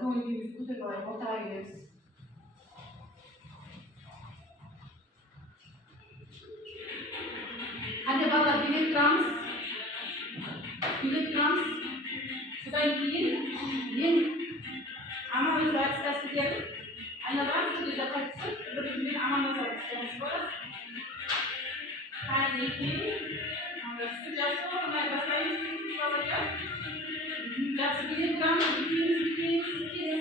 көңіл күйімізді көтеріп алайық, отыра береміз. Hadi baba bilek turamız. Bilek turamız. Şuradan keyin aman özü açıkçası diyelim. Ayna var, şurada kaçsın. Öbürkünün aman özü açıkçası var. Hadi iki. Sıcaksı olmaya başlayın. Sıcaksı bilek turamız. Bilek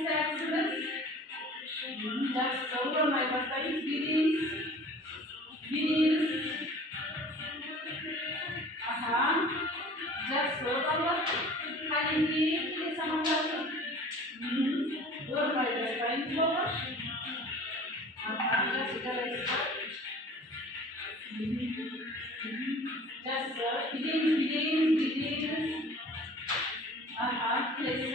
servisimiz. Sıcaksı olmaya başlayın. Bilek. Aha, just bawah kali ini kita sama lagi. Berbagai kain bawah. Aha, just guys. Just begin. Aha, please.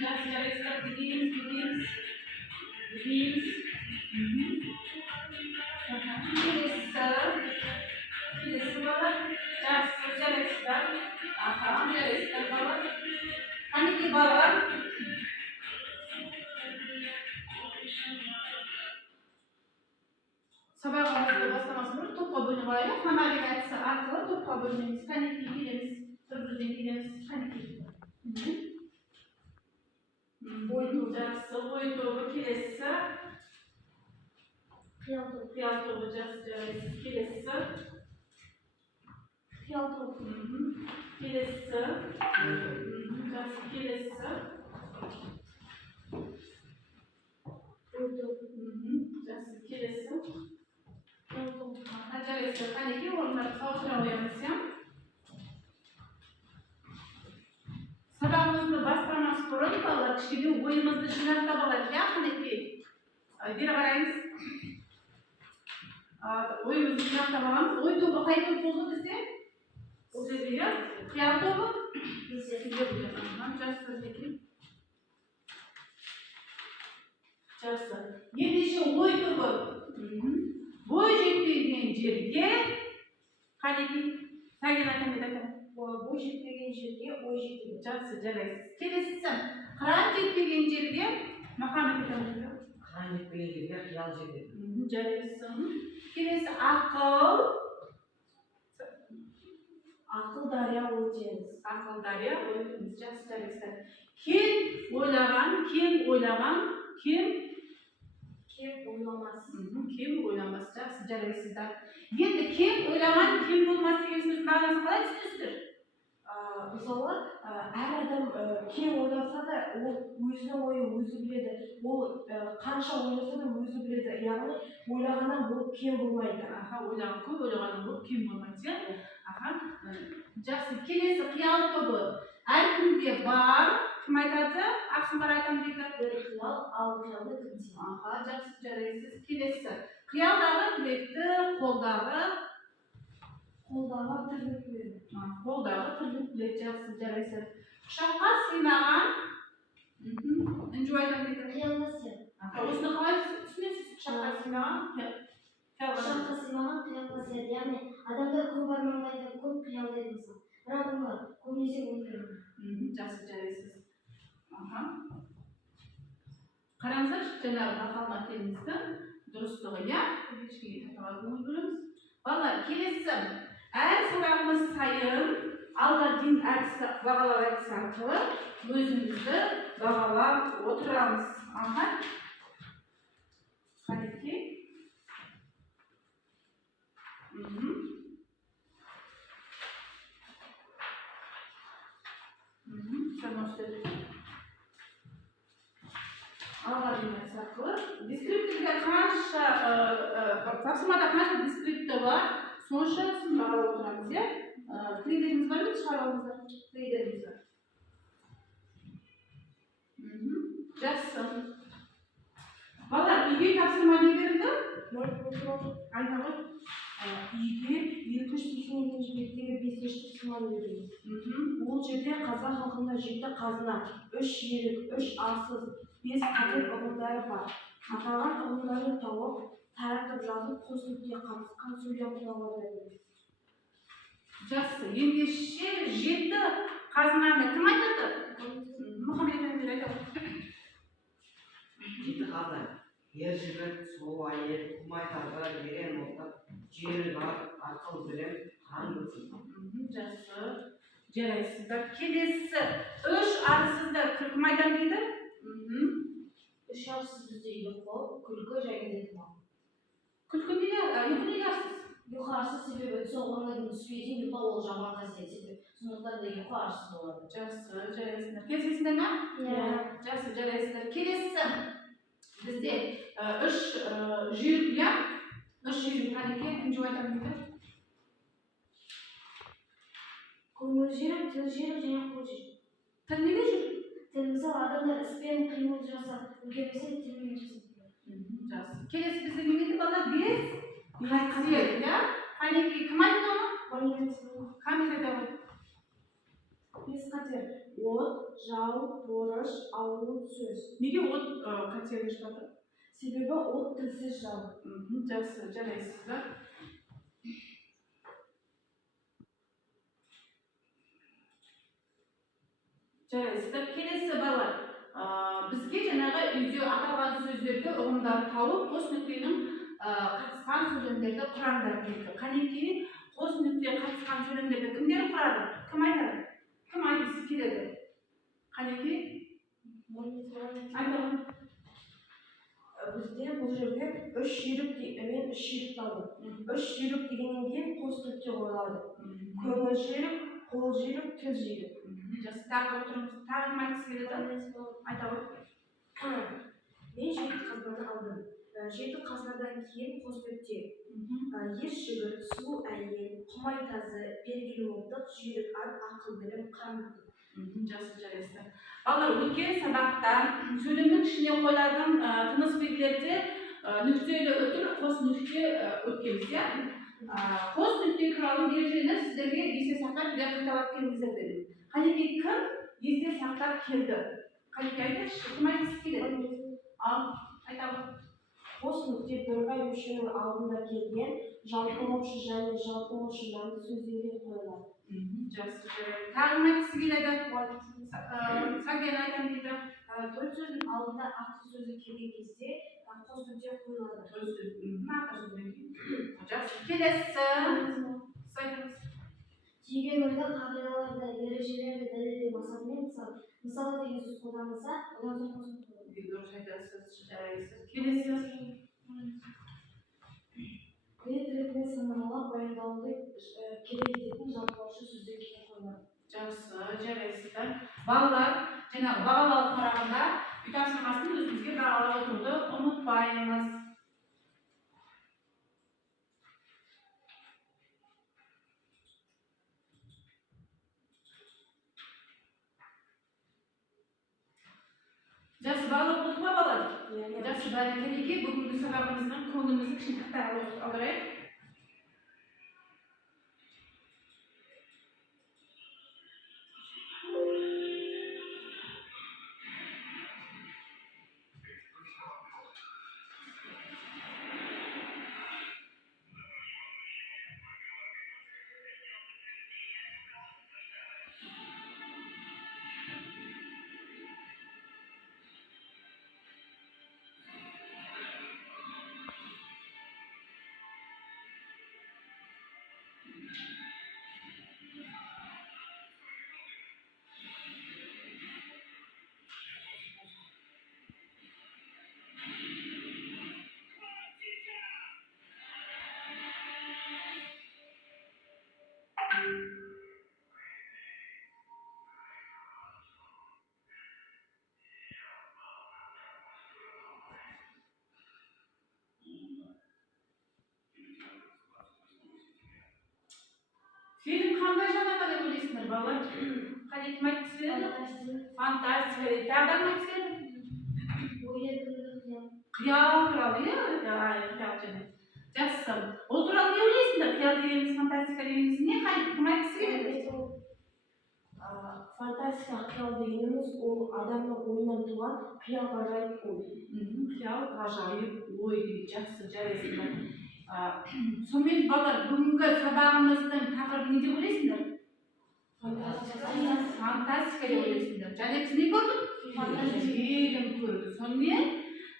Just guys, begin. Aha, please. Just select. Aha, select bawah. Hani di bawah. Sabahımızda basamasını topla bölüm alayım. Hemen bir açısı arkalı topla bölümümüz. Hani ki gideriz. Öbürden gideriz. Hani ki. Boyutacağız. Boyutu kilesi. Fiyat olacağız. Kilesi. Fiyatı. Kilesi. Kilesi. Kilesi. Acayip. Hani ki onları kavuşturamayız ya. Sabahımızda bastırmaz kurun bağlar. Şimdi oyumuzda şınarda bağlar ya. Hani ki. Bir arayız. Oyumuzda şınarda bağlamız. Oy topu kayıp oldu bize. O size ya. Kıyam topu. Size bulacağız. Just peki. Just. Yedişi oy topu. Boy жетпеген жерге қанеки сәген айтамын. Boy жетпеген жерге ой жетеді. Жақсы, жарайсыз. Келесісі қыран жетпеген жерге мақамет етемін. Қыран жетпеген жерге қиял жетеді. Жарайсың. Келесі ақыл. Ақыл дария ой теңіз. Ақыл дария ой теңіз. Жақсы, жарайсыз. Кең ойлаған, Kim oylamaz. Kim oylamaz. Жақсы, жарайсыздар. Енді кем ойлаған, кем болмас деген сөздің мағынасы қалай түсінесіздер? Мысалы, әр адам кем ойласа да, ол өзінің ойын өзі біледі. Ол қанша ойласа да өзі біледі. Яғни ойлағаннан бұл кем болмайды. Аха, ойлаған көп, ойлағаннан бұл кем болмайды. Аха. Жақсы, келесі қиял тобы. Әркімде бар. Кім айтады? Ақсындар айтам дейді. Бір қиял, ал қиялды кім дейді? Аха, жақсы, жарайсыз. Келесі. Қиялдағы тілекті, қолдағы тірлік. Қолдағы тірлік біледі. Жақсы, жарайсыз. Құшаққа сыймаған. Інжу айтам дейді. Қиялда сен. Осыны қалай түсінесіз? Құшаққа сыймаған. Құшаққа сыймаған қиялда сен. Яғни адамдар көп армандайды, көп қиялдайды мысалы. Бірақ олар көбінесе өндіреді. Жақсы, жарайсыз. Қараңыздар, жаңағы мақал мәтеліміздің дұрыстығы, иә? Ешкіге татаға көңіл бөлеміз. Балалар, келесі әр сабағымыз сайын алға дейін әдісі бағалау әдісі арқылы өзімізді бағалап отырамыз. Аха. Қанекей. Алға дейін әдісі арқылы дескриптивде қанша тапсырмада қанша дескриптив бар, соншасын бағалап отырамыз, иә? Кредеріміз бар ма? Шығарауымыздар. Кредеріміз бар. Жақсы. Балалар, үйге тапсырма не берді? Айта ғой. Үйге 280 жібектегі 5-ші тапсырманы береміз. Ол жерде қазақ халқында 7 қазына, 3 ерік, 3 арсыз, 5 қателік ұғымдары бар. Аталған ұғымдарды тауып, таратып жазып, қос нүкте қатысқан сөйлем құралдары береміз. Жақсы. Ендеше 7 қазынаны кім айтады? Muhammed Efendi aytadi. Жеті қазы, ер жігіт, сұлу әйел, құмай таза, ерен мылтық, жүйрік ат, ақыл білім, қан білсін. Жақсы. Жарайсыздар. Келесі үш арсыздар Кыркымайдан дейді. Үш арсыз бізде ұйқы, күлкі және де тұман. Күлкі неге, ұйқы неге арсыз? Ұйқы арсыз себебі соғырына күн түспейтін ұйқы ол жаман қасиет себебі. Сондықтан да ұйқы арсыз болады. Жақсы, жарайсыздар. Келісесіңдер ме? Жақсы, жарайсыздар. Келесі бізде үш жүйрік, иә? Үш жүйрік қанеке, кім жауап айтамын дейді? Көңіл жүйрік, тіл жүйрік және қол жүйрік. Тіл неге жүр? Тіл мысалы адамдар іспен қимыл жасап, үлгермесе тілмен жасайды. Жақсы. Келесі бізде не дейді балалар? Бес қасиет, иә? Қанеке, кім айтты оны? Кім айтады? Бес қатер. От, жау, борыш, ауру, сөз. Неге от қатерлі жатыр? Себебі от тілсіз жау. Жақсы, жарайсыздар. Жарайсыздар. Келесі балалар. Бізге жаңағы үйде аталған сөздерді ұғымдар тауып, қос нүктенің қатысқан сөйлемдерді құрамдар дейді. Қанеке, қос нүкте қатысқан сөйлемдерді кімдер құрады? Кім айтады? Кім айтысы келеді? Қанеке? Айтамын. Бізде бұл жерде үш жүйрік мен үш жүйрік алды. Үш жүйрік дегеннен кейін қос нүкте қойылады. Көңіл жүйрік, қол жүйрік, тіл жүйрік. Жақсы, тағы отырыңыз. Тағы кім айтысы келеді? Айта ғой. Мен жеті қазынаны алдым. Жеті қазынадан кейін қос нүкте. Ер жігіт, сұлу әйел, құмай тазы, белгілі мылтық, жүйрік ат, ақыл білім, қан. Жақсы, жарайсыздар. Балалар, өткен сабақта сөйлемнің ішіне қойылатын тыныс белгілерде нүктелі өтір, қос нүкте өткенбіз, иә? Қос нүкте туралы ережені сіздерге есте сақтап қайталап келіңіздер дедім. Қанеке, кім есте сақтап келді? Қанеке, айтайықшы, кім айтқысы келеді? Ал, айтамын. Қос нүкте бірыңғай мүшенің алдында келген жалпылаушы және жалпылаушыдан сөздерге қойылады. Жақсы, жарайды. Тағы кім айтқысы келеді? Сәкен айтам дейді. Төл сөздің алдында ақты сөзі келген кезде қос нүкте қойылады. Төл сөз. Жақсы, келесі. Айтыңыз. Түйген ойда қағидаларды, ережелерді дәлелдеу мақсатымен мысалы деген сөз қолданылса, одан соң қос нүкте қойылады. Дұрыс айтасыз, жарайсыз. Келесі. Рет ретімен санамалап баяндауды керек ететін жалпылаушы сөздер кейін қойылады. Жақсы, жарайсыздар. Балалар, жаңағы бағалау қарағанда үй тапсырмасын өзімізге бағалап отыруды ұмытпаймыз. Жақсы, бағалап отырдық па балалар? Жақсы, бәрекелді. Бүгінгі сабағымыздың көңілімізді кішкентақтар алдырайық. Film қандай жанрда деп ойлайсыңдар, балалар? Қанеке, кім айтқысы келеді? Фантастика дейді. Тағы да кім айтқысы келеді? Қиял туралы, иә? Қиял және. Жақсы. Ол туралы не ойлайсыңдар? Қиял дегеніміз, фантастика дегеніміз не? Кім айтқысы келеді? Фантастика қиял дегеніміз ол адамның ойынан туған қиял ғажайып ой. Қиял ғажайып ой дейді. Жақсы, жарайсыңдар. Сонымен балалар, бүгінгі сабағымыздың тақырыбы не деп ойлайсыңдар? Фантастика деп ойлайсыңдар. Және біз не көрдік? фильм көрді. Сонымен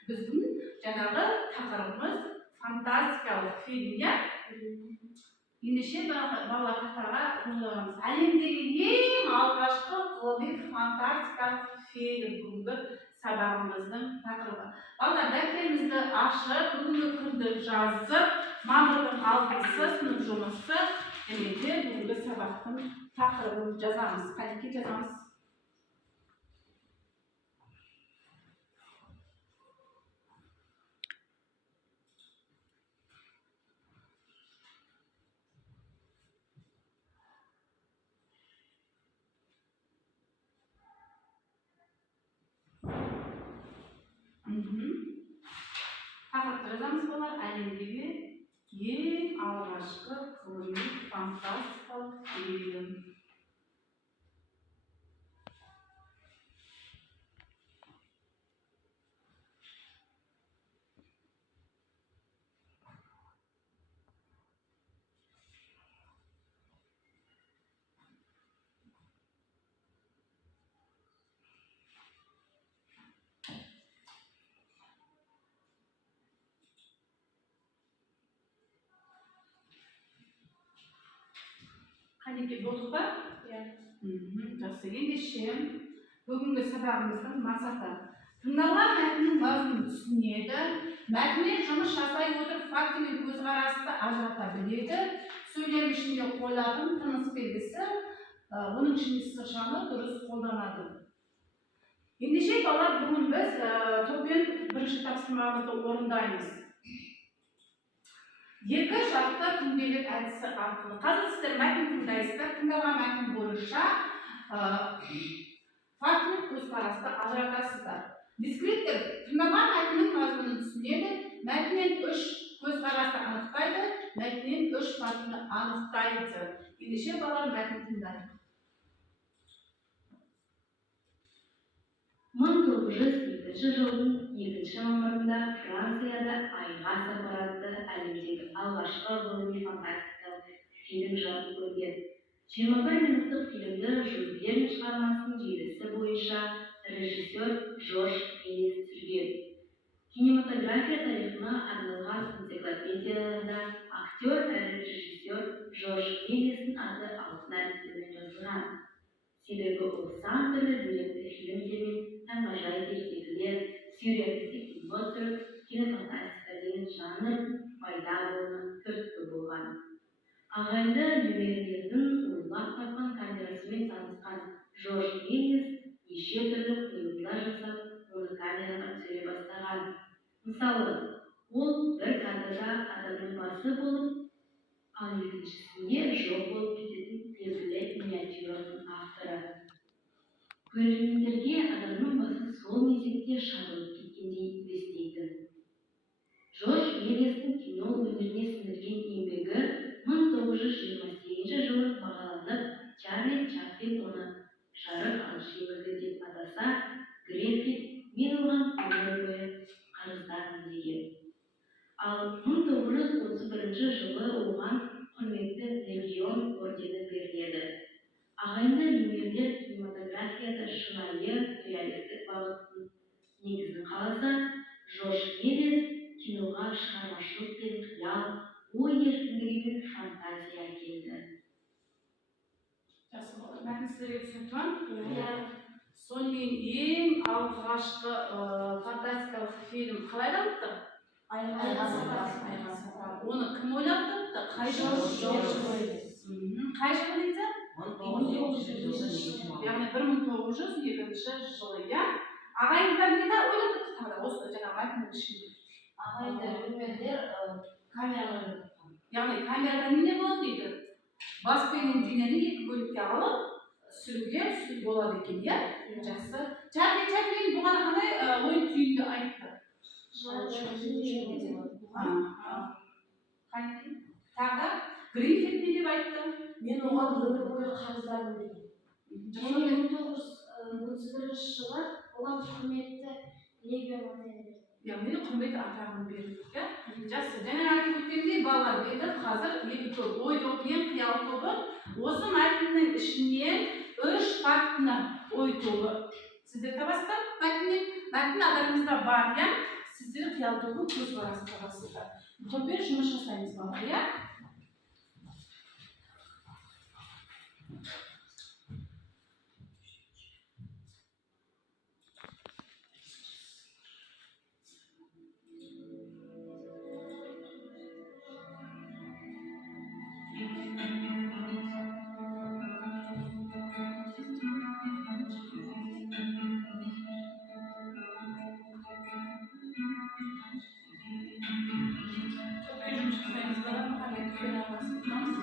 біздің жаңағы тақырыбымыз фантастикалық фильм, иә? Ендеше балалар тақырыбға қойыламыз. Әлемдегі ең алғашқы ғылыми фантастикалық фильм бүгінгі сабағымыздың тақырыбы. Балалар, дәптерімізді ашып, бүгінгі күнді жазып, мамырдың 6-сы сынып жұмысы демекте бүгінгі сабақтың тақырыбын жазамыз. Қанекей жазамыз. Тақырыпты жазамыз балалар. Әлемдегі ең алғашқы ғылыми фантастикалық фильм. Қанекей болды ба? Жақсы. Ендеше бүгінгі сабағымыздың мақсаты тыңдалған мәтіннің мазмұнын түсінеді, мәтінмен жұмыс жасай отырып факті мен көзқарасты ажырата біледі, сөйлем ішінде қойылатын тыныс белгісі, оның ішінде сыршаны дұрыс қолданады. Ендеше балалар, бүгін біз тобен бірінші тапсырмамызды орындаймыз. Екі жақты күнделік әдісі арқылы. Қазір сіздер мәтін тыңдайсыздар, тыңдалған мәтін бойынша факт мен көзқарасты ажыратасыздар. Дескриптор тыңдалған мәтіннің мазмұнын түсінеді, мәтіннен үш көзқарасты анықтайды, мәтіннен үш фактіні анықтайды. Ендеше балалар, мәтін тыңдайық. 1902 жылдың 2 мамырында Францияда Айға сапар атты әлемдегі алғашқы ғылыми фантастикалық фильм жарық көрген. 21 минуттық фильмді Жюль Верн шығармасының желісі бойынша режиссер Жорж Мелис түсірген. Кинематография тарихына арналған энциклопедияда актер әрі режиссер Жорж Мелистің аты алтын әріптермен жазылған. Себебі ол сан түрлі деректі фильмдер мен таңғажайып ертегілер, сюрреалистік эпизод, кинофантастика деген жанр пайда болуына түрткі болған. Ағайынды люмьерлердің ойлап тапқан камерасымен танысқан Жорж Мелис неше түрлі қойылымдар жасап, оны камераға түсіре бастаған. Мысалы, ол бір кадрда адамның басы болып, ал екіншісінде жоқ болып кететін белгілі миниатюраның авторы. Көрермендерге адамның басы сол мезетте шағылып кеткендей елестейтін. Жорж Мелистің кино өнеріне сіңірген еңбегі 1928 жылы бағаланып, Чарли Чаплин оны жарық аңшы еңбегі деп атаса, Гриффит мен оған өмір бойы қарыздармын деген. Ал 1931 жылы оған құрметті легион ордені беріледі. Ағайынды люмьерлер кинематографияда шынайы реалистік бағыттың негізін қаласа, Жорж Мелис киноға шығармашылық пен қиял, ой еркіндігі мен фантазия әкелді. Жақсы балалар, мәтін сіздерге түсінікті ме? Сонымен ең алғашқы фантастикалық фильм қалай дамыпты? Айға сапар. Оны кім ойлап тапты? Қай жылы? Қай жылы дейді? 1902 Яғни 1902 жылы, иә? Ағайындар не ойлап тапты тағы да осы жаңағы мәтіннің ішінде? Ағайындар люмьерлер камераға тапқан. Яғни камерада не болады дейді? Бас пен денені екі бөлікке алып, сүруге болады екен, иә? Жақсы. Чарли Чаплин бұған қандай ой түйінді айтты? Тағы Гриффит не деп айтты? Мен оған өмір бойы қарыздармын деген. Және 1931 жылы оған құрметті легион ордені берді. Яғни құрмет атағын берді. Жақсы. Және айтып өткендей балалар деді, қазір екі топ, ой тобы мен қиял тобы. Осы мәтіннің ішінен үш фактіні ой тобы Sizler табасыздар мәтін адамыңызда бар, иә? Сіздер қиялдауға көзқарас табасыздар. Тобер жұмыс жасаймыз балалар, иә? Тобер жұмыс жасаймыз балалар, Мұхаммед Тобер ағасын тұрамыз.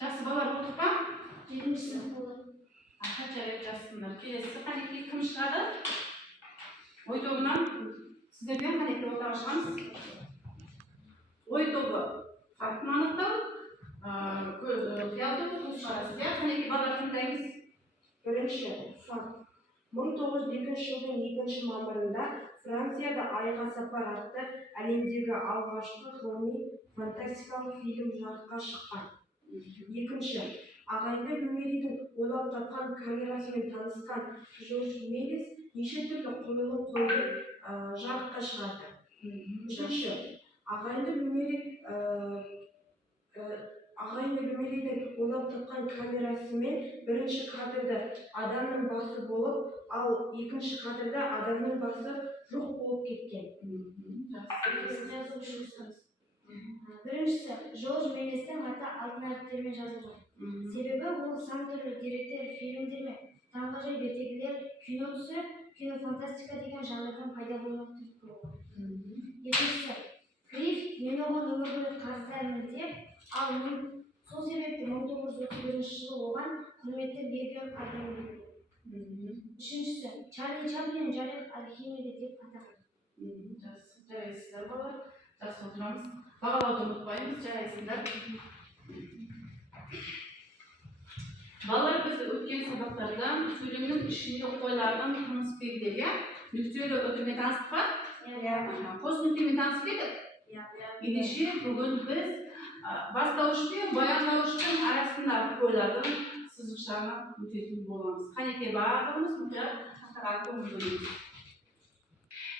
Жақсы балалар оқыдық па? 7-ші сынып болады. Қанша рет жазсыңдар. Келесі қанекей кім шығады? Ой тобынан сіздерден қанекей ортаға шығамыз. Ой тобы фактіні анықтау, қиялдау көзқарас. Қанекей балалар тыңдаймыз. Бірінші факт. 1902 жылдың 2 мамырында Францияда айға сапар атты әлемдегі алғашқы ғылыми фантастикалық фильм жарыққа шыққан. Екінші, ағайынды Люмьердің ойлап тапқан камерасымен танысқан Жорж Мелис неше түрлі қойылым қойып жарыққа шығарды. Үшінші, ағайынды Люмьердің ойлап тапқан камерасымен бірінші кадрда адамның басы болып, ал екінші кадрда адамның басы жоқ болып кеткен. Біріншісі, Жорж Мелистің аты алтын әріптермен жазылған. Себебі ол сан түрлі деректер, фильмдер мен таңғажайып ертегілер, кино түсіріп, кинофантастика деген жанрдан пайда болмақ түрткі болған. Екіншісі, Крифт мен оған өмір бойы қарыздармын деп, ал сол себепті 1931 жылы оған құрметті легион ордені берілген. Үшіншісі, Чарли Чаплин жарық алхимигі деп атаған. Жарайсыздар балалар. Жақсы отырамыз. Бағалауды ұмытпаймыз, жарайсыңдар. Балалар, біз өткен сабақтарда сөйлемнің ішінде қойлардың тыныс белгілері, нүктелі өтімен таныстық па? Қос нүктемен танысып едік? Ендеше бүгін біз бастауыш пен баяндауыштың арасындағы қойлардың сызықшаны өтетін боламыз. Қанекей барлығымыз мұқият тақтаға көңіл бөлеміз.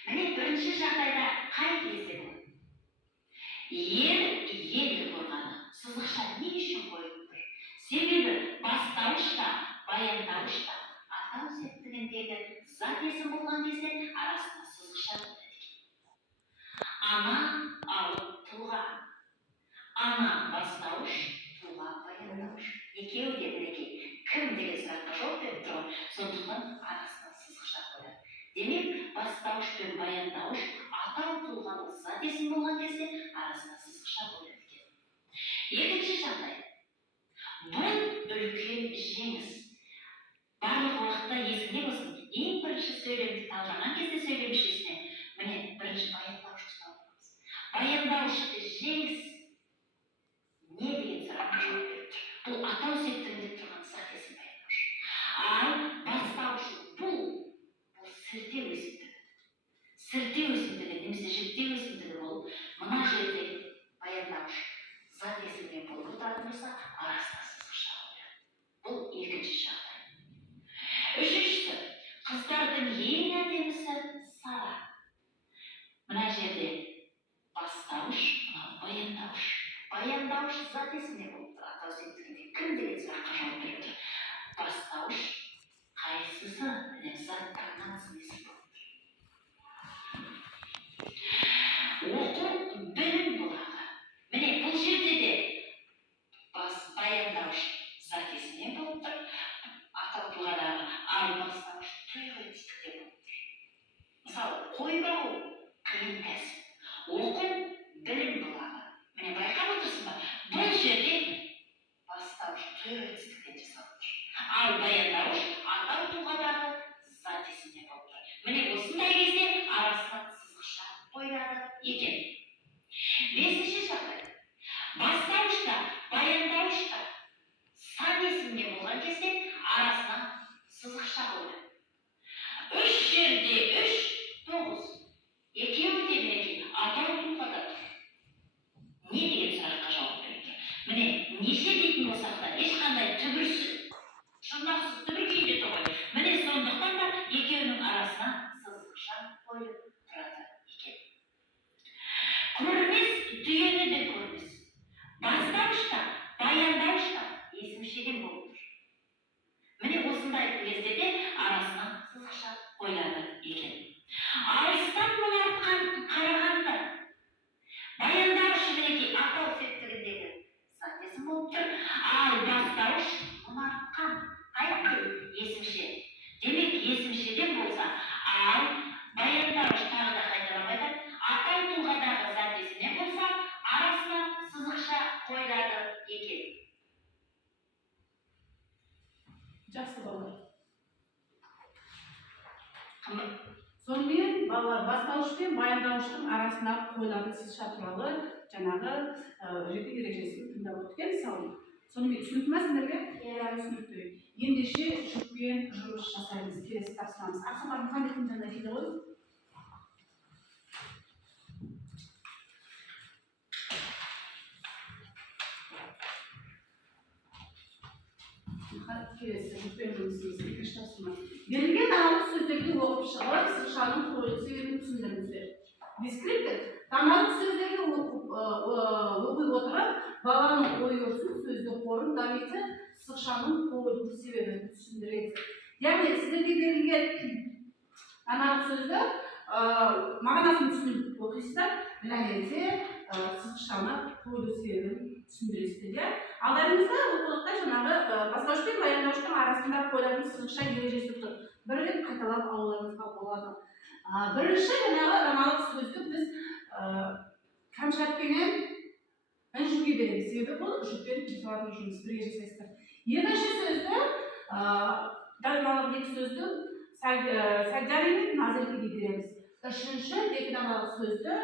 Міне бірінші жағдайда қай кезде болады? Ел қорғаны сызықша не үшін қойып тұр? Себебі бастауыш та, баяндауыш та атау септігіндегі зат есім болған кезде арасында сызықша болады екен. Ана алып тұлға. Ана бастауыш, тұлға баяндауыш. Екеуі де бірегей. Кім деген сұраққа жауап беріп тұрған. Сондықтан арасына сызықша қояды. Демек, бастауыш пен баяндауыш атау тұлғалық зат есім болған кезде арасына сызықша қояды екен. Екінші жағдай. Бұл үлкен жеңіс. Барлық уақытта есіңде болсын. Ең бірінші сөйлемді талдаған кезде сөйлем мүшесіне міне бірінші баяндауыш ұстауымыз. Баяндауыш жеңіс не деген сұраққа жауап беріп тұр. Бұл атау септігінде тұрған зат есім баяндауыш. Ал бастауыш бұл сілтеу өсімдігі. Сілтеу өсімдігі немесе жіктеу өсімдігі болып, мына жерде баяндауыш зат есіммен болып отыратын болса, арасына сызықша қояды. Бұл екінші жағдай. Үшіншісі, қыздардың ең әдемісі Сара. Мына жерде бастауыш, баяндауыш. Баяндауыш зат есімде болып тұр. Атау септігінде кім деген сұраққа жауап беріп тұр. Бастауыш қайсысы заттардан есім болып тұр. Оқу білім бұлағы. Міне бұл жерде де баяндауыш зат есімде болып тұр. Атау тұлғадағы ал бастауыш тұйғы етістікте болып тұр. Мысалы, қой бағу қиын кәсіп. Оқу білім бұлағы. Міне байқап отырсың ба? Бұл жерде бастауыш тұйғы етістікте жасалып тұр. Ал баяндауыш атау тұлғадағы зат есімде болып тұр. Міне осындай кезде арасына сызықша қояды екен. Бесінші жағдай. Бастауышта, баяндауышта сан есімде болған кезде арасына сызықша қояды. Үш жерде 9. Екеуі де мінекей атау тұлғада тұр. Не деген сұраққа жауап беріп тұр. Міне неше дейтін болсақ та ешқандай түбірсіз, жұрнақсыз түбір күйінде тұр ғой. Міне сондықтан да екеуінің арасына сызықша қойылып тұрады екен. Көрініс түйені де көрініс. Бастауышта, баяндауышта есімшеден болып тұр. Міне осындай кезде де арасына сызықша қойылады екен. Алыстан мұнартқан қарағанды. Баяндауыш мінекей атау септігіндегі зат есім болып тұр. Ал бастауыш мұнартқан есімше. Демек есімшеден болса, ал баяндауыш тағы да қайталап айтады. Атау тұлғадағы зат есімнен болса, арасына сызықша қойылады екен. Жақсы балалар. Сонымен балалар бастауыш пен баяндауыштың арасында қойылатын сызықша туралы жаңағы жеке ережесін тыңдап өткен мысалы. Сонымен түсінікті ме сіздерге? Иә, түсінікті. Ендеше жүкпен жұмыс жасаймыз. Келесі тапсырамыз. Ақсақал Мұхаммедтің жанына келді ғой. Келесі жүкпен жұмысымыз екінші тапсырма. Берілген аралық сөздерді оқып шығып, сызықшаның қойылу себебін түсіндіріңіздер. Дескриптив. Тамалық сөздерді оқи отырып, баланың ой-өрісін сөздік қорын дамиты сызықшаның қойылу себебін түсіндіреді. Яғни сіздерге берілген тамалық сөзді мағынасын түсініп оқисыздар, және де сызықшаны қойылу себебін түсіндіресіздер. Алдарыңызда оқулықта жаңағы бастауыш пен баяндауыштың арасында қойылатын сызықша ережесі тұр. Бір рет қайталап алуларыңызға болады. Бірінші жаңағы даналық сөзді біз кәмшатпенен жүкке береміз. Себебі бұл жүкпен жасалатын жұмыс бірге жасайсыздар. Екінші сөзді даналық екі сөзді Сәджаремен Назеркеге береміз. Үшінші екі даналық сөзді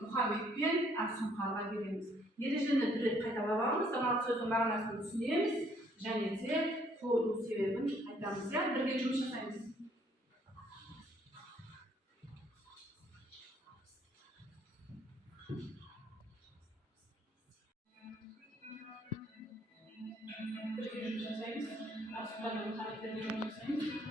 Мұхаммед пен Асұңқарға береміз. Ережені бір рет қайталап аламыз, даналық сөздің мағынасын түсінеміз, және де қойылу себебін айтамыз. Бірге жұмыс жасаймыз. Бірге жұмыс жасаймыз. Асұңқар мен Мұхаммедтермен жұмыс жасаймыз.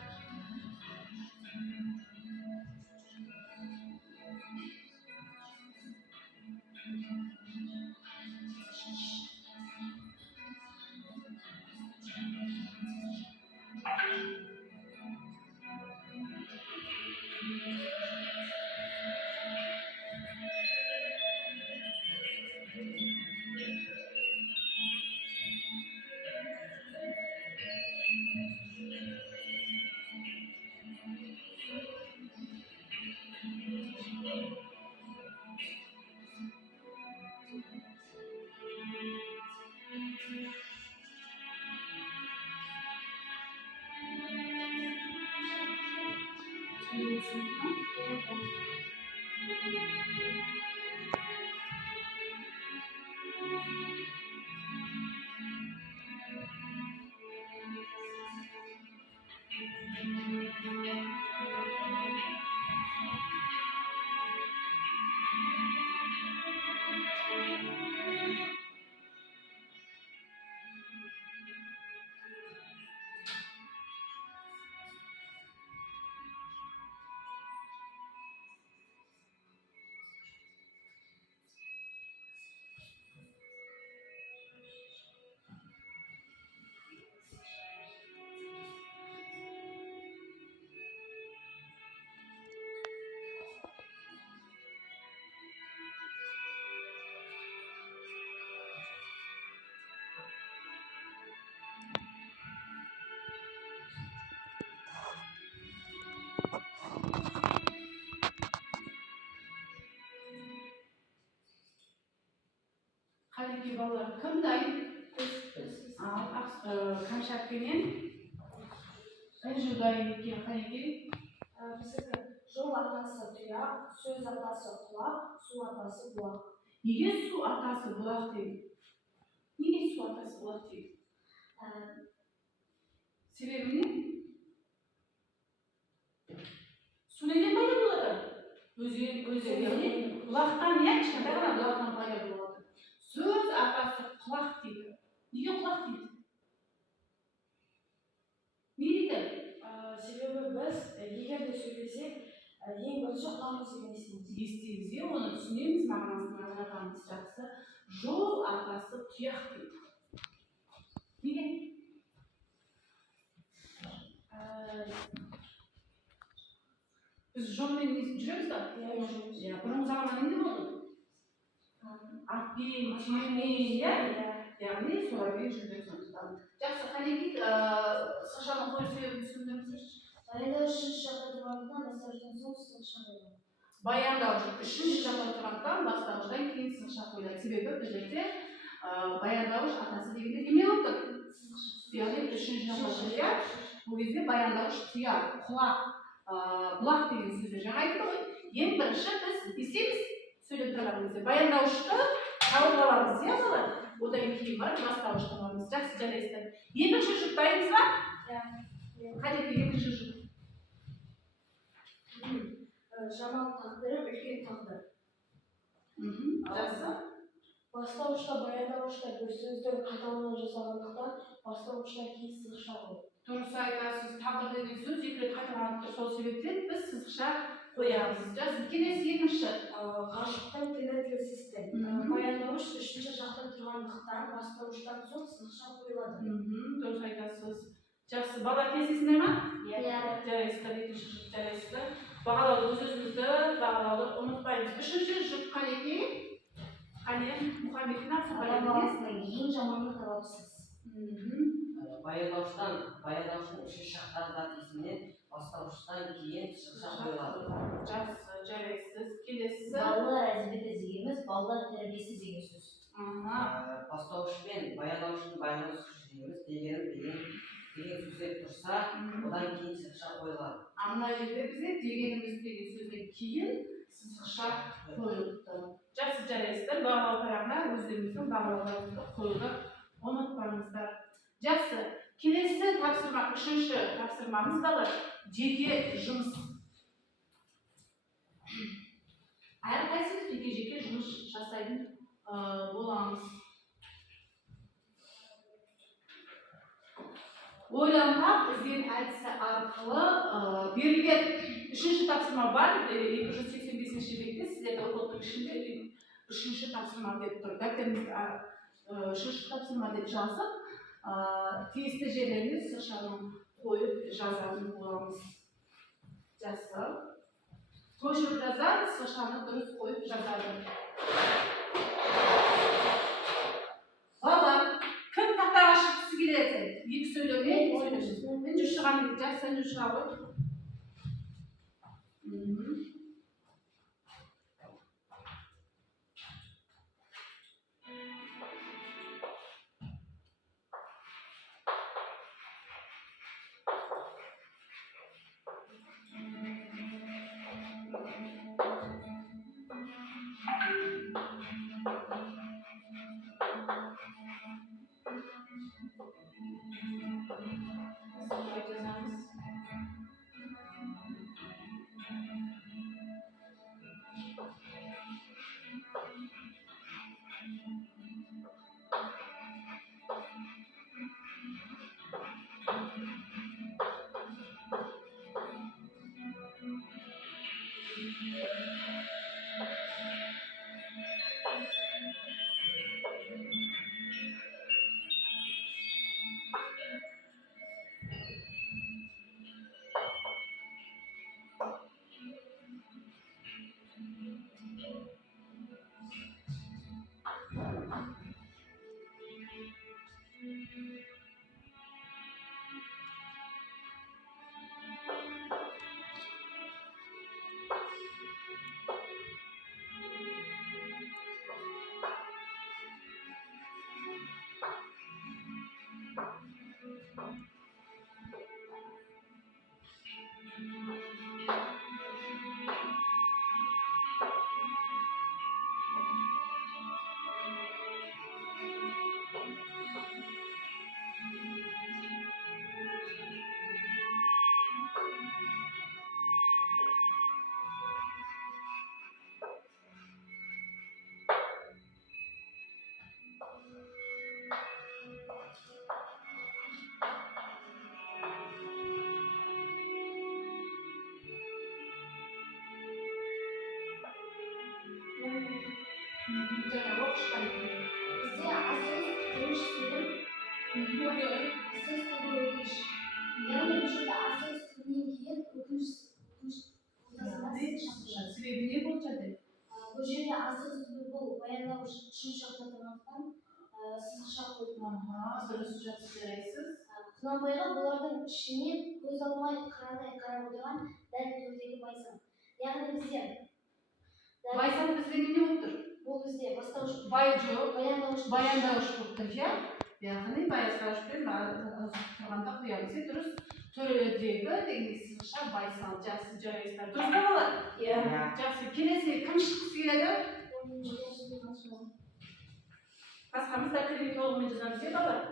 Qaniki bolalar kim dayım? Kamşatkenin Inju dayım ki qaniki? Bizdeki жол атасы тұяқ, сөз атасы құлақ, су атасы бұлақ. Nega suv atasi buloq deydi? Nega suv atasi buloq deydi? Sebebi ne? Su neden paydo bo'ladi? O'zi buloqdan ya, kichkina buloqdan paydo bo'ladi. So'z atasi quloq deydi. Nega quloq deydi? Ne deydi? Себебі біз егер де сөйлесек, ең бірінші құлағымызбен естиміз. Естиміз, оны түсінеміз, мағынасын ажыратамыз жақсы. Жол атасы тұяқ дейді. Неге? Біз жолмен жүреміз ба? Бұрынғы заманда не болды? Атпен, түйемен, яғни солармен жүрген сондықтан. Жақсы, қанекей, сықшаның қой себебін түсіндіріңіздерші. Баяндауыш үшінші жақта тұрғандықтан бастауыштан соң сызықша қойылады. Баяндауыш үшінші жақта тұрғандықтан бастауыштан кейін сызықша қойылады. Себебі бұл жерде баяндауыш атасы дегенде неме болып тұр? Яғни үшінші жақта тұяқ, бұл кезде баяндауыш тұяқ, құлақ, бұлақ деген сөздер жаңа айтты ғой. Ең бірінші біз естеміз сөйлеп тұрған кезде баяндауышты тауып аламыз, иә солай? Одан кейін барып бастауышты аламыз. Жақсы, жарайсыздар. Екінші жұп дайынсыз ба? Қанекей екінші жұп. Жаман тағдыры үлкен тағдыр. Жақсы. Бастауышта, баяндауышта бір сөздің қаталығын жасағандықтан бастауышта кейін сызықша қойылады. Дұрыс айтасыз, тағдыр деген сөз екі рет қайталанып тұр, сол себептен біз сызықша қоямыз. Жақсы, келесі екінші. Ғашықтың тілі тілсіз тіл. Баяндауыш үшінші жақта тұрғандықтан бастауыштан соң сызықша қойылады. Дұрыс айтасыз. Жақсы, бала келесіздер ма? Иә. Жарайсыздар, екінші жұп жарайсыздар. Бағалауды өз-өзімізді бағалауды ұмытпаймыз. Үшінші жұп қанекей? Қане, Мұхаммедтің Баяндауыштың ең жаманы талапсыз. Баяндауыштың үшінші шақтағы зат есімінен бастауыштан кейін сызықша қойылады. Жақсы, жарайсыз. Келесі. Балалар әдебиеті дегеніміз балалар тәрбиесі деген сөз. Бастауыш пен баяндауыштың байланыс дегеніміз деген сөздер тұрса, одан кейін сызықша қойылады. Мына жерде бізде дегеніміз деген сөзден кейін сызықша қойылыпты. Жақсы, жарайсыздар. Бағалау парағына өздеріңіздің бағалауларыңызды қоюды ұмытпаңыздар. Жақсы, келесі тапсырма, үшінші тапсырмамыз дағы жеке жұмыс. Әрқайсымыз жеке жұмыс жасайтын боламыз. Ойланбақ ізден әдісі арқылы берілген үшінші тапсырма бар. 285-ші бетте сіздерді оқудың ішінде үшінші тапсырма деп тұр. Дәптеріңізді үшінші тапсырма деп жазып, тиісті жерлеріне сызықшаны қойып жазатын боламыз. Жақсы. Көшіріп жазады, сызықшаны дұрыс қойып жазады. Бала, кім тақтаға шыққысы келеді? Екі сөйлеумен Інжу шығам дейді. Жақсы, Інжу шыға ғой. жаңағы оқышқан екен. Бізде асығыс күтіліш сөйлем, асығыс деген өкініш. Яғни бұл жерде асығыс тілінен кейін өкініш ортасында себебі не бұл жерде? бұл жерде асығыс тілі бұл баяндауыш шымшақта тұрғандықтан сызықша қойылған. Дұрыс жақсы жарайсыз. Құнанбайға бұлардың ішінен көз алмай қырандай қарап отырған дәл төрдегі байсал. Яғни бізде Байсал бізде не болып тұр? бұл бізде бастауыш Бай жоқ, баяндауыш баяндауыш болып тұр, иә? Яғни баяндауышпен тұрғанда қоямыз, дұрыс. Төрдегі деген сызықша байсал, жақсы жарайсыздар. Дұрыс па балалар? Иә. Жақсы. Келесі кім шыққысы келеді? Басқамыз дәптерге толығымен жазамыз, иә балалар?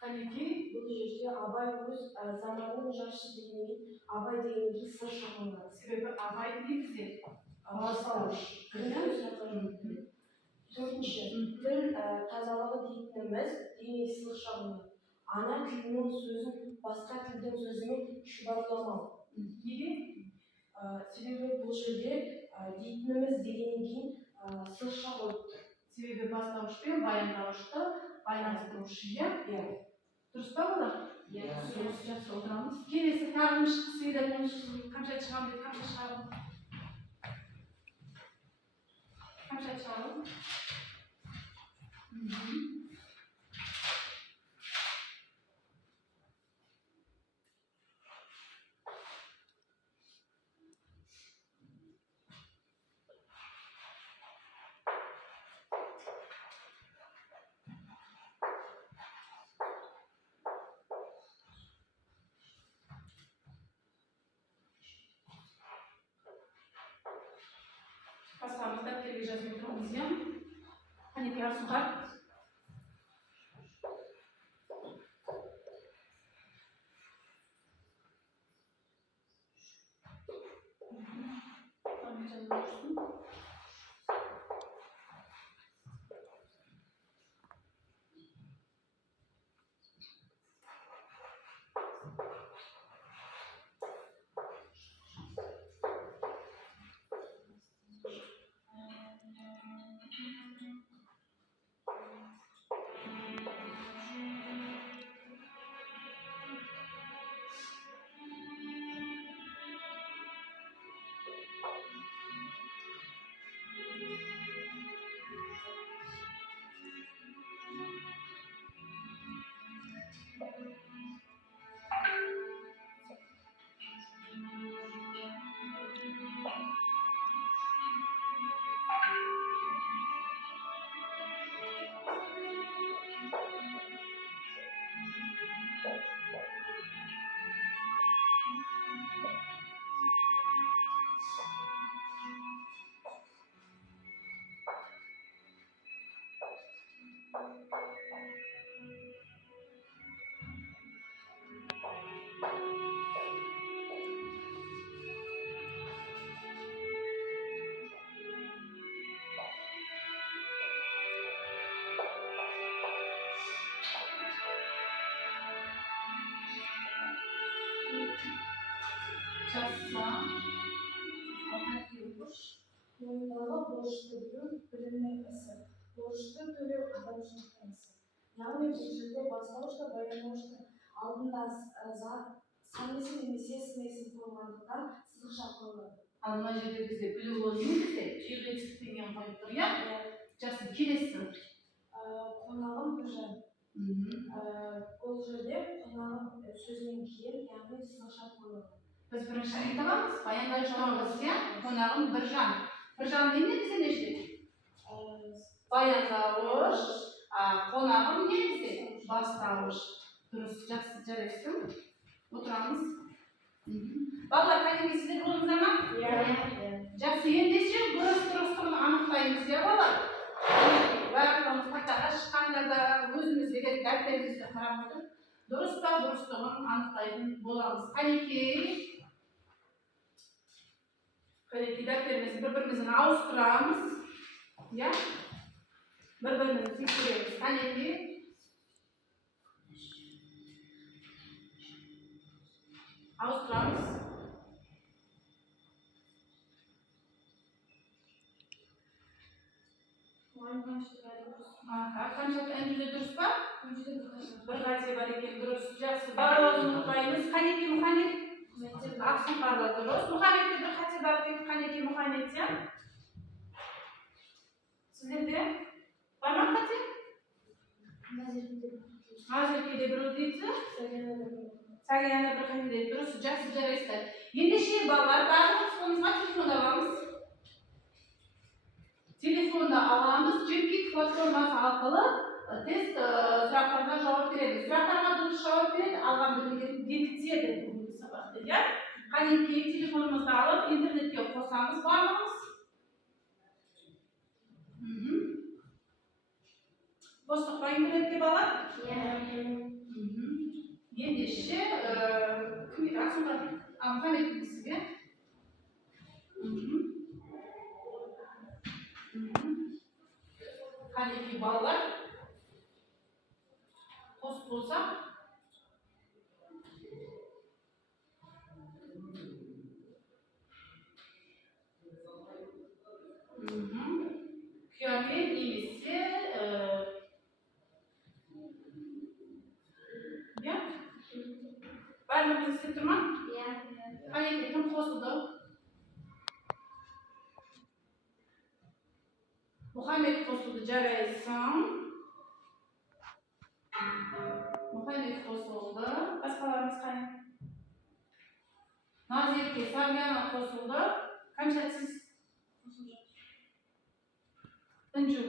Қанекей, Бұл жерде Абай өз заманының жаршысы дегеннен Абай дегенге сын шығармады. себебі Абай негізде Бастауыш. Төртінші, тіл тазалығы дейтініміз дене сызық шығармады. Ана тілінің сөзін басқа тілдің сөзімен шұбарламау. неге? Себебі бұл жерде дейтініміз дегеннен кейін сызықша қойып тұр. Себебі бастауыш пен баяндауышты байланыстырушы, иә? Иә. Дұрыс па балалар? Иә. Дұрыс, жақсы отырамыз. Келесі тағы кім шыққысы келеді? Қамшат шығамын деп қамшат шығарып. Қамшат шығарып. Басқамыз дәптерге жазып отырмыз, иә? Қанекей Арсұңғар. Жақсы. Алқайқұш. Мойнындағы борышты білу білімнің ісі. Борышты төлеу адамшылықтың ісі. Яғни бұл жерде бастауышта баяндауышта алдында санесі немесе сынайсын қойғандықтан сызықша қойылады. Ал мына жерде бізде білу ол не десе, түйгенсіз деген қойып тұр, иә? Жақсы, келесі. Қонағым Біржан. Бұл жерде қонағым сөзінен кейін, яғни сызықша қойылады. Біз бірінші айтамыз, баяндауыштамыз, иә? Қонағым Біржан. Біржан не десе не жерде? Баяндауыш, қонағым не десе? Бастауыш. Дұрыс, жақсы, жарайсың. Отырамыз. Балалар, кәдімгі сіздер болыңыздар ма? Жақсы, ендеше бұрыс-бұрыстығын анықтаймыз, иә балалар? Барлығымыз тақтаға шыққандарда өзіміздегі дәптерімізді қарап отырып, дұрыс па бұрыстығын анықтайтын боламыз. Қанекей дәптерімізді бір-біріміздің ауыстырамыз. Иә? Бір-бірімізді тексереміз. Қанекей. Ауыстырамыз. Қаншат әнжіде дұрыс па? Бір қате бар екен, дұрыс. Жақсы, барлығын ұмытпаймыз. Қанекей Мұхаммед? Ақсұңқарда дұрыс. Мұхаммедте бір қате бар дейді, Қанекей Мұхаммед, иә? Сіздерде? Бар ма қате? Назеркеде біреу дейді. Сәлияна бір қате дейді, дұрыс. Жақсы, жарайсыздар. Ендеше балалар, барлығымыз қолымызға телефон аламыз. Телефонда аламыз, Jipkit платформасы арқылы тест сұрақтарына жауап береді. Сұрақтарға дұрыс жауап береді, алған білімдерін бекітеді бүгінгі сабақта, иә? Қанекей телефонымызды алып, интернетке қосамыз барлығымыз. Қостық па интернетке балалар? Ендеше, кім еді? Ақсұңқар Мұхаммед сізге? Қанекей балалар қосып болсақ күйеумен немесе иә барлығымыз істеп тұр ма? Қанекей кім қосылды? Мұхаммед қосылды, жарайсың. Мұхаммед қосылды. Басқаларымыз қайын? Назерке, Сәлияна қосылды. Кәмшат сіз? Інжу.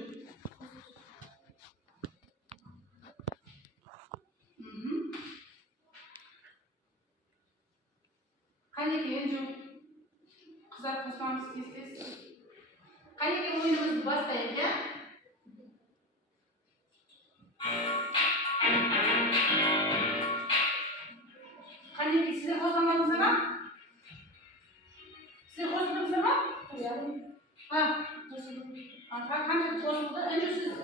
Қанекей, Інжу. Қыздар қосамыз тез-тез. Қанекей ойынымызды бастайық, иә? Қанекей, сіздер қосылмадыңыздар ма? Сіздер қосылдыңыздар ма? Қанша қосылды? Інжусіз?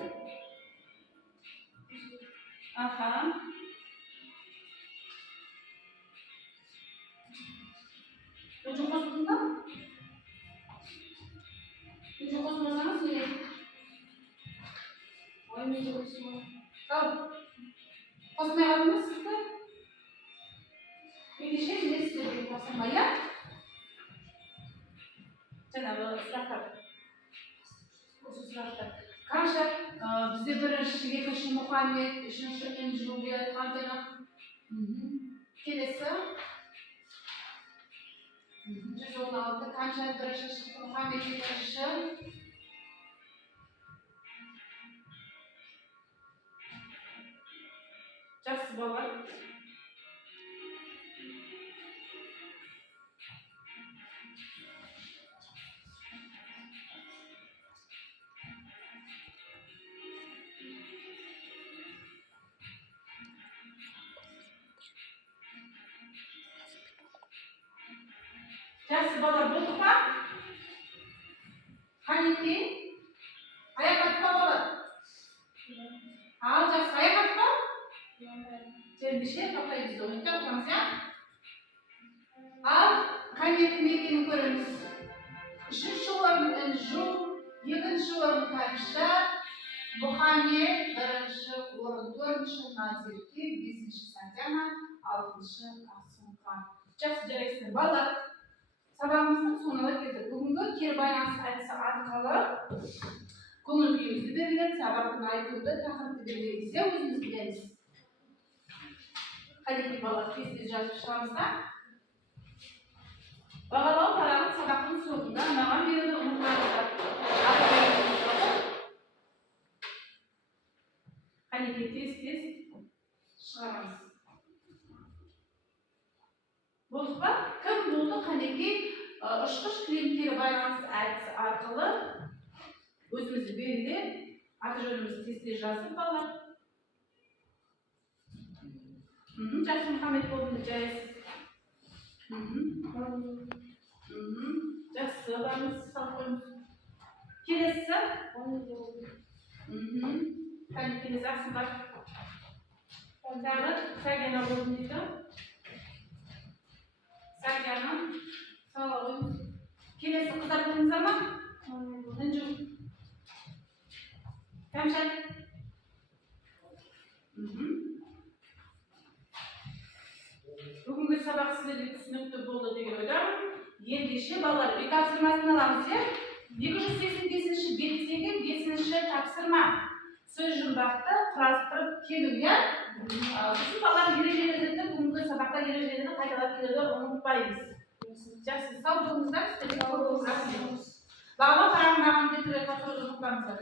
Інжу қосылдың ба? Інжу қосылмасаңыз не? Ойымызды қосылма. Қосылмай қалдыңыз сізді? Ендеше сіздер сіздерге қосылма, иә? Жаңағы сұрақтар. Осы сұрақтар. Қанша бізде бірінші, екінші Мұхаммед, үшінші Інжуге айтқан жаңа. Келесі. 116 қанша бірінші шықты Мұхаммед екінші. Жақсы балалар. Жақсы балалар, болдық па? Қанекей? Аяқ атып па балалар? Жақсы, аяқ атып па? Ендеше тоқтай бізді ойында отырамыз, иә? Ал Әңгіме кім екенін көріңіз. Үшінші орын Інжу, екінші орын Кәмшә, Мұхаммед, бірінші орын, төртінші Назерке, бесінші Сатяна, алтыншы Ақсұңқан. Жақсы жарайсыздар. Балалар, сабағымыздың соңына келдік. Бүгінгі кері байланыс әдісі арқылы көңіл күйімізді берілген, сабақтың айтылды, тақырыпты белгілегенде өзіміз білеміз. Қадетті балалар, тез жазып шығамыздар. Бағалау парағын сабақтың соңында маған беруді ұмытпаңыздар. Қанекей тез шығарамыз. Болды ба? Кім болды? Қанекей ұшқыш клиенттері байланыс әдісі арқылы өзімізді белгілеп, аты жөнімізді тез жазып балалар. Жақсы Мұхаммед болдыңыз, жарайсыз. Жақсы, барыңыз, салып қойыңыз. Келесі. Қанекей Ақсұңқар. Тағы Сәгена болдың дейді. Сәгена. Сала қойыңыз. Келесі қыздар болдыңыздар ма? Інжу. Кәмшә. Бүгінгі сабақ сіздерге түсінікті болды деген ойдамын. Ендеше балалар, үй тапсырмасын аламыз, иә? 285-ші беттегі 5-ші тапсырма. Сөз жұмбақты құрастырып келу, иә? Сосын балалар ережелерді, бүгінгі сабақта ережелерді қайталап келуді ұмытпаймыз. Жақсы, сау болыңыздар, сіздерге сау болыңыздар. Баға қараңмаған деталь қатырып ұмытпаңыздар.